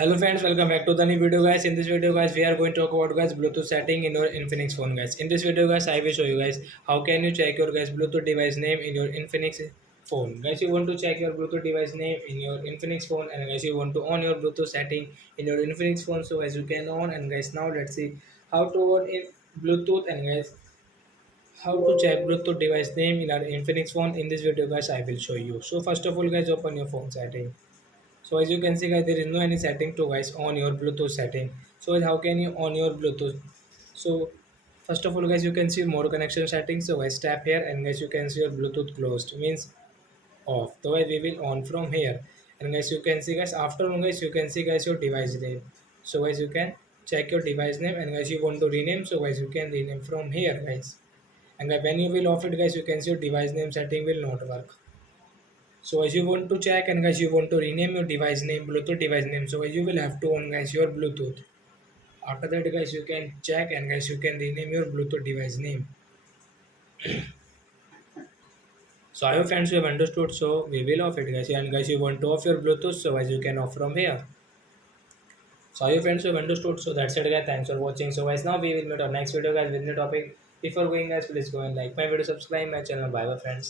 Hello friends, welcome back to the new video guys. In this video guys, we are going to talk about guys Bluetooth setting in your Infinix phone guys. In this video guys, I will show you guys how can you check your guys Bluetooth device name in your Infinix phone. Guys, you want to check your Bluetooth device name in your Infinix phone, and guys you want to on your Bluetooth setting in your Infinix phone. So guys you can on, and guys now let's see how to on in Bluetooth, and guys how to check Bluetooth device name in our Infinix phone. In this video guys, I will show you. So first of all guys, open your phone setting. So as you can see guys, there is no any setting to guys on your Bluetooth setting. So how can you on your Bluetooth? So first of all guys, you can see more connection settings. So guys tap here, and guys you can see your Bluetooth closed means off. So guys we will on from here, and guys you can see guys after on guys you can see guys your device name. So guys you can check your device name, and guys you want to rename, so guys you can rename from here guys. And guys, when you will off it guys, you can see your device name setting will not work. So as you want to check, and guys you want to rename your device name, Bluetooth device name, so guys you will have to on guys your Bluetooth. After that guys you can check, and guys you can rename your Bluetooth device name. So I hope friends you have understood. So we will off it guys, and guys you want to off your Bluetooth, so guys you can off from here. So I hope friends you have understood. So that's it guys. Thanks for watching. So guys now we will meet our next video guys with new topic. Before going guys, please go and like my video, subscribe my channel. Bye bye friends.